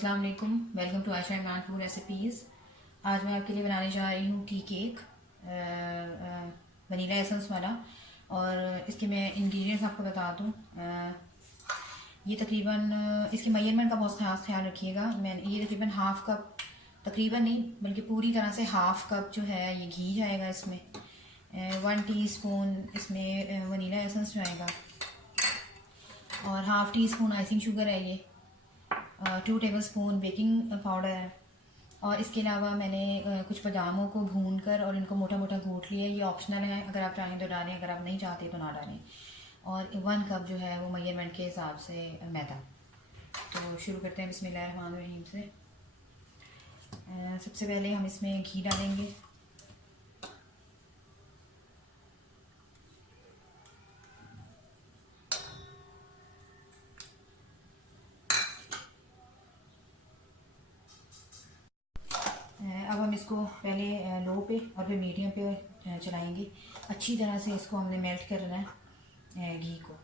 अस्सलाम वालेकुम, welcome to Ayesha Imran food recipes. आज मैं आपके लिए बनाने जा रही हूँ टी केक, वनीला एसेंस वाला। और इसके मैं इंग्रेडिएंट्स आपको बता दूँ। ये तकरीबन इसके मेजरमेंट का बहुत खास ख्याल रखिएगा। मैंने ये तकरीबन हाफ़ कप, तकरीबन नहीं बल्कि पूरी तरह से हाफ़ कप जो है ये घी जाएगा इसमें। 1 टीस्पून इसमें वनीला एसेंस जाएगा और half tea spoon icing sugar है ये। 2 टेबलस्पून बेकिंग पाउडर है। और इसके अलावा मैंने कुछ बादामों को भूनकर और इनको मोटा मोटा कूट लिया है। ये ऑप्शनल है, अगर आप चाहें तो डालें, अगर आप नहीं चाहते तो ना डालें। और 1 कप जो है वो मेजरमेंट के हिसाब से मैदा। तो शुरू करते हैं बिस्मिल्लाहिर्रहमानिर्रहीम से। सबसे पहले हम इसमें घी डालेंगे। अब हम इसको पहले लो पे और फिर मीडियम पे चलाएंगे। अच्छी तरह से इसको हमने मेल्ट करना है घी को।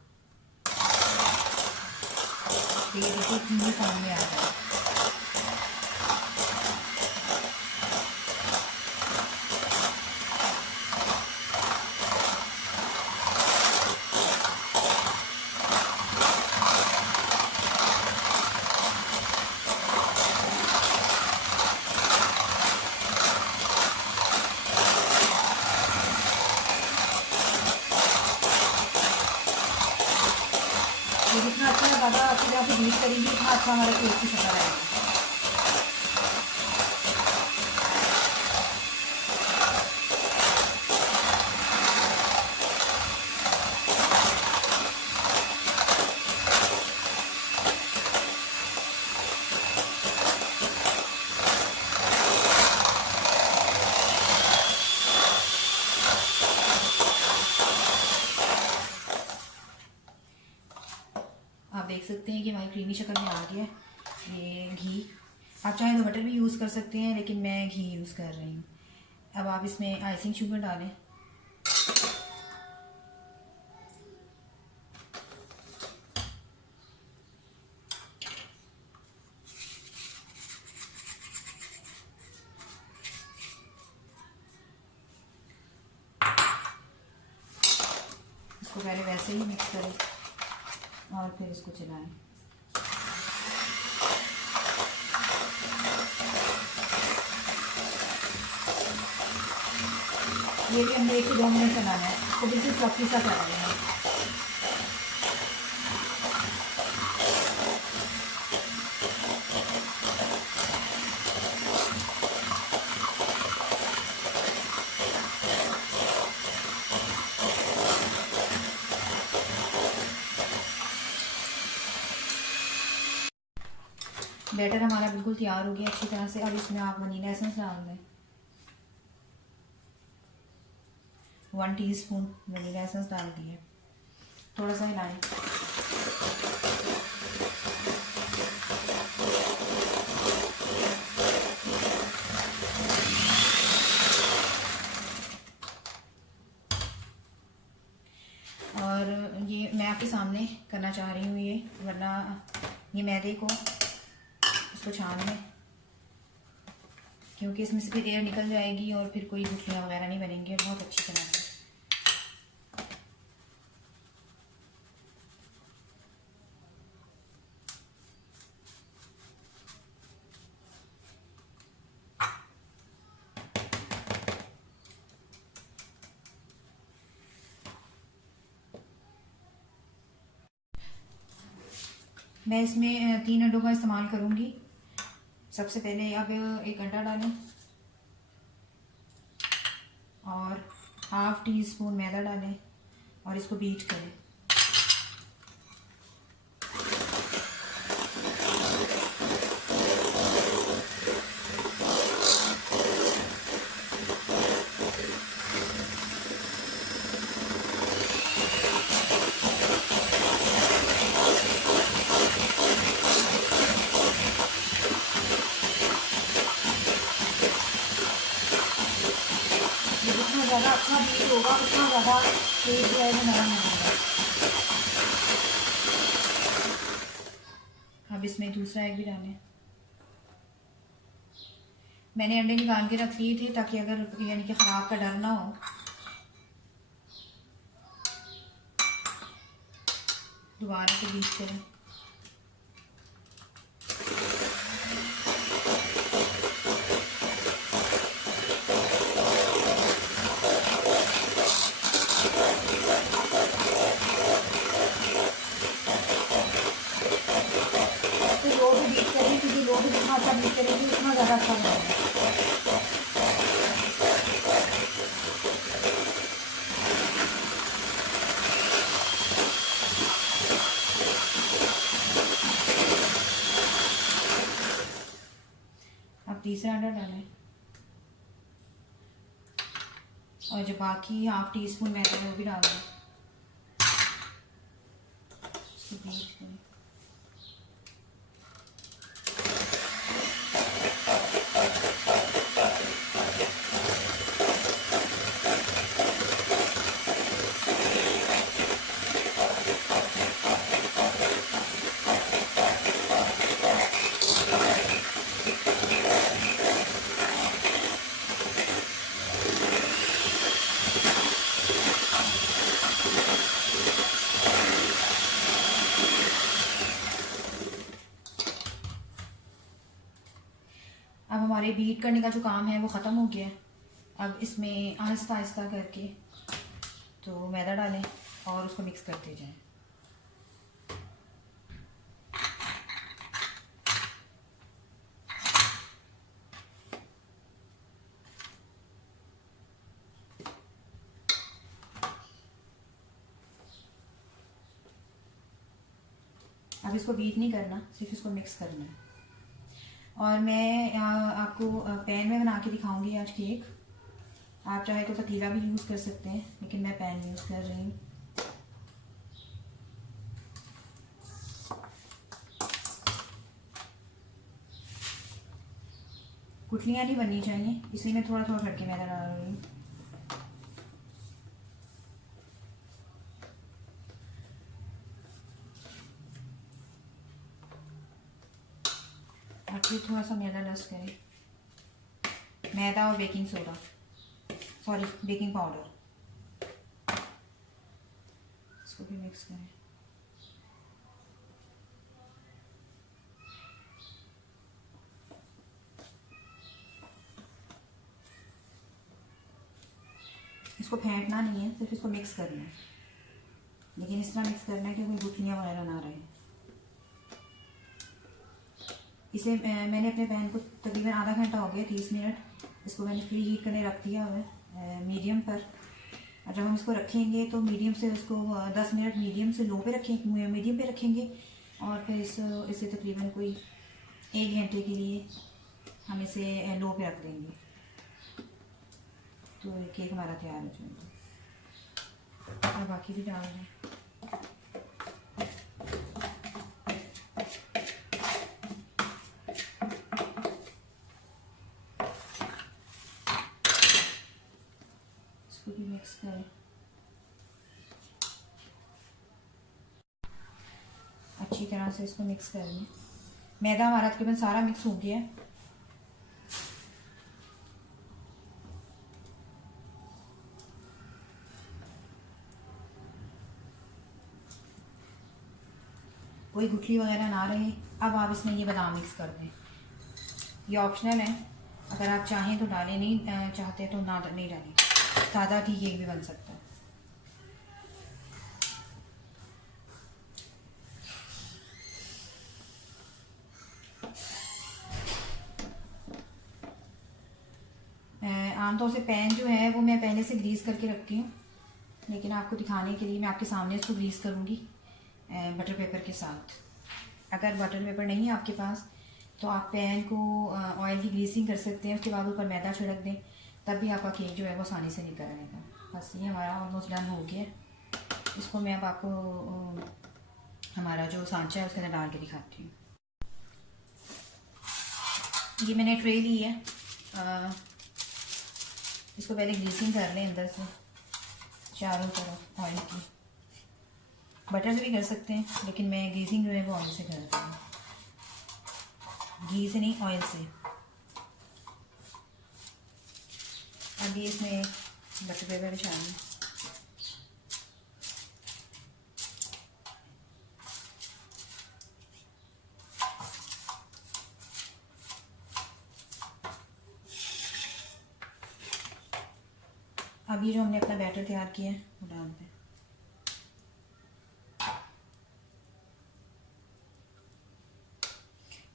तो ये देखिए घी सामने आ रहा है। ये जितना अच्छा ज़्यादा अच्छी तरह से बीट करेंगे उतना अच्छा हमारा केक की शक्ल आएगा। आप देख सकते हैं कि हमारी क्रीमी शक्ल में आ गया है ये घी। आप चाहें तो बटर भी यूज़ कर सकते हैं, लेकिन मैं घी यूज़ कर रही हूँ। अब आप इसमें आइसिंग शुगर डालें। इसको पहले वैसे ही मिक्स करें और फिर इसको चलाएं। ये भी हमने 1 से 2 मिनट चलाना है, तो बिल्कुल फ्लफी सा कर लेना है। बैटर हमारा बिल्कुल तैयार हो गया अच्छी तरह से। अब इसमें आप वनीला एसेंस डाल दें। 1 टीस्पून वनीला एसेंस डाल दिए। थोड़ा सा हिलाएं। और ये मैं आपके सामने करना चाह रही हूँ ये, वरना ये मैदे को इसको छान लें, क्योंकि इसमें से फिर एयर निकल जाएगी और फिर कोई गुठलियाँ वगैरह नहीं बनेंगी। और बहुत अच्छी तरह से मैं इसमें 3 अंडों का इस्तेमाल करूँगी। सबसे पहले अब 1 अंडा डालें और हाफ़ टी स्पून मैदा डालें और इसको बीट करें। जितना ज़्यादा अच्छा बीट होगा उतना ज़्यादा केक जो है वो नरम होगा। अब इसमें दूसरा एग भी डालें। मैंने अंडे निकाल के रख लिए थे ताकि अगर यानी कि ख़राब का डर ना हो। दोबारा से बीट करें। तो लो भी बीट करें, क्योंकि लो भी जितना अच्छा बीट करेंगे उतना ज़्यादा अच्छा बनेगा। अब तीसरा अंडा डालें और जो बाकी हाफ टी स्पून मैदा है वो भी डाल दें। अब हमारे बीट करने का जो काम है वो ख़त्म हो गया है। अब इसमें आहिस्ता आहिस्ता करके तो मैदा डालें और उसको मिक्स करते जाएं। अब इसको बीट नहीं करना, सिर्फ इसको मिक्स करना है। और मैं आपको पैन में बना के दिखाऊंगी आज केक। आप चाहे तो पतीला भी यूज़ कर सकते हैं, लेकिन मैं पैन यूज़ कर रही हूँ। गुठलियाँ नहीं बननी चाहिए, इसलिए मैं थोड़ा थोड़ा करके मैदा डाल रही हूँ। और फिर थोड़ा सा मैदा डस्ट करें, मैदा और baking soda, sorry baking powder, इसको भी मिक्स करें। इसको फेंटना नहीं है, सिर्फ इसको मिक्स करना है, लेकिन इस तरह मिक्स करना है कि कोई गुठलियाँ वगैरह ना रहे। इसे मैंने अपने पैन को तकरीबन आधा घंटा हो गया, 30 मिनट इसको मैंने प्री हीट करने रख दिया हुआ है मीडियम पर। और जब हम इसको रखेंगे तो मीडियम से उसको 10 मिनट मीडियम से लो पे रखेंगे, मीडियम पे रखेंगे और फिर इसे तकरीबन कोई 1 घंटे के लिए हम इसे लो पे रख देंगे, तो केक हमारा तैयार हो जाएगा। और बाकी भी डाल दें। इसको भी मिक्स करें। अच्छी तरह से इसको मिक्स कर लें। मैदा हमारा तकरीबन सारा मिक्स हो गया है। कोई गुठली वगैरह ना रहे। अब आप इसमें ये बादाम मिक्स कर दें, ये ऑप्शनल है, अगर आप चाहें तो डालें, नहीं चाहते तो ना नहीं डालें, सादा ठीक केक भी बन सकता है। आमतौर से पैन जो है वो मैं पहले से ग्रीस करके रखती हूँ, लेकिन आपको दिखाने के लिए मैं आपके सामने इसको ग्रीस करूँगी बटर पेपर के साथ। अगर बटर पेपर नहीं है आपके पास तो आप पैन को ऑयल की ग्रीसिंग कर सकते हैं, उसके बाद ऊपर मैदा छिड़क दें, तब भी आपका केक जो है वो आसानी से निकल आएगा। बस ये हमारा ऑलमोस्ट डन हो गया। इसको मैं अब आपको हमारा जो सांचा है उसके अंदर डाल के दिखाती हूँ। ये मैंने ट्रे ली है, इसको पहले ग्रीसिंग कर लें अंदर से चारों तरफ ऑयल की। बटर से भी कर सकते हैं, लेकिन मैं ग्रीसिंग जो है वो ऑयल से करती हूँ, घी से नहीं ऑयल से। अभी इसमें बटर पेपर बिछा दूँ। अभी जो हमने अपना बैटर तैयार किया है वो डालते हैं।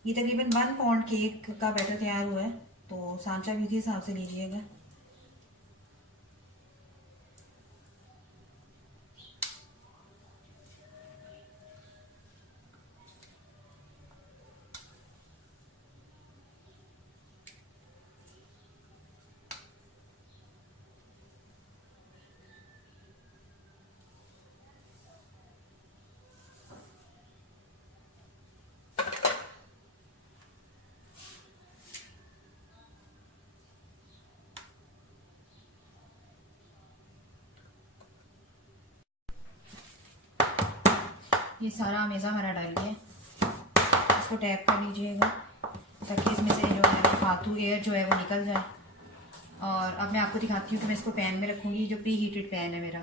ये तकरीबन 1 पाउंड केक का बैटर तैयार हुआ है, तो सांचा भी उसी हिसाब से लीजिएगा। ये सारा मेज़ा हमारा डाल दिया, इसको टैप कर लीजिएगा ताकि इसमें से जो है फालतू एयर जो है वो निकल जाए। और अब मैं आपको दिखाती हूँ कि मैं इसको पैन में रखूँगी, जो प्री हीटेड पैन है मेरा।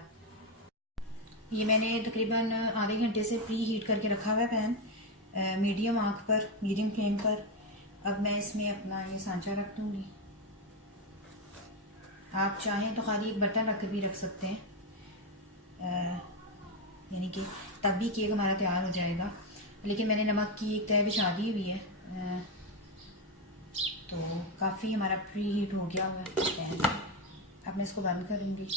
ये मैंने तकरीबन आधे घंटे से प्री हीट करके रखा हुआ है पैन, मीडियम आंच पर, मीडियम फ्लेम पर। अब मैं इसमें अपना ये सांचा रख दूँगी। आप चाहें तो खाली एक बटन रख कर भी रख सकते हैं, यानी कि तब भी केक हमारा तैयार हो जाएगा। लेकिन मैंने नमक की एक तह बिछा दी हुई है, तो काफ़ी हमारा प्री हीट हो गया हुआ है पैन। अब मैं इसको बंद करूँगी।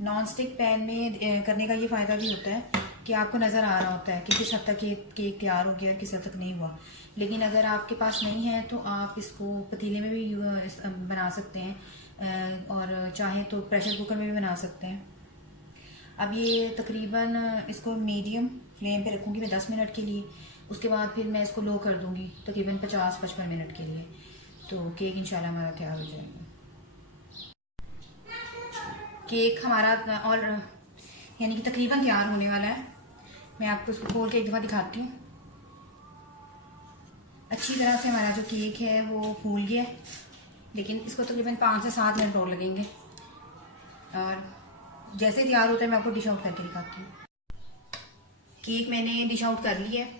नॉन स्टिक पैन में करने का ये फ़ायदा भी होता है कि आपको नज़र आ रहा होता है कि किस हद तक केक तैयार हो गया और किस हद तक नहीं हुआ। लेकिन अगर आपके पास नहीं है तो आप इसको पतीले में भी बना सकते हैं, और चाहें तो प्रेशर कुकर में भी बना सकते हैं। अब ये तकरीबन इसको मीडियम फ्लेम पे रखूँगी मैं 10 मिनट के लिए। उसके बाद फिर मैं इसको लो कर दूँगी तकरीबन 50-55 मिनट के लिए, तो केक इंशाल्लाह हमारा तैयार हो जाएगा। केक हमारा और यानी कि तकरीबन तैयार होने वाला है। मैं आपको इसको खोल के एक दफ़ा दिखाती हूँ। अच्छी तरह से हमारा जो केक है वो फूल गया है, लेकिन इसको तकरीबन 5 से 7 मिनट और लगेंगे। और जैसे तैयार होता है मैं आपको डिश आउट करके दिखाती हूँ। केक मैंने डिश आउट कर लिया है।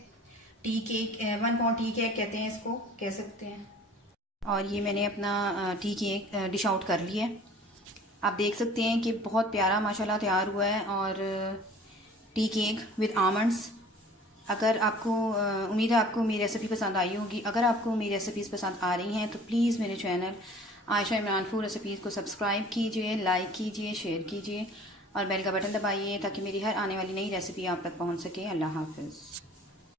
Tea cake, 1 pound tea cake कहते हैं इसको, कह सकते हैं। और ये मैंने अपना टी केक डिश आउट कर लिया है। आप देख सकते हैं कि बहुत प्यारा माशाल्लाह तैयार हुआ है। और टी केक विद आमंड्स। अगर आपको उम्मीद है आपको मेरी रेसिपी पसंद आई होगी। अगर आपको मेरी रेसिपीज़ पसंद आ रही हैं तो प्लीज़ मेरे channel Ayesha Imran food recipes को सब्सक्राइब कीजिए, लाइक कीजिए, शेयर कीजिए और बेल का बटन दबाइए ताकि मेरी हर आने वाली नई रेसिपी आप तक पहुंच सके। अल्लाह हाफ़िज़।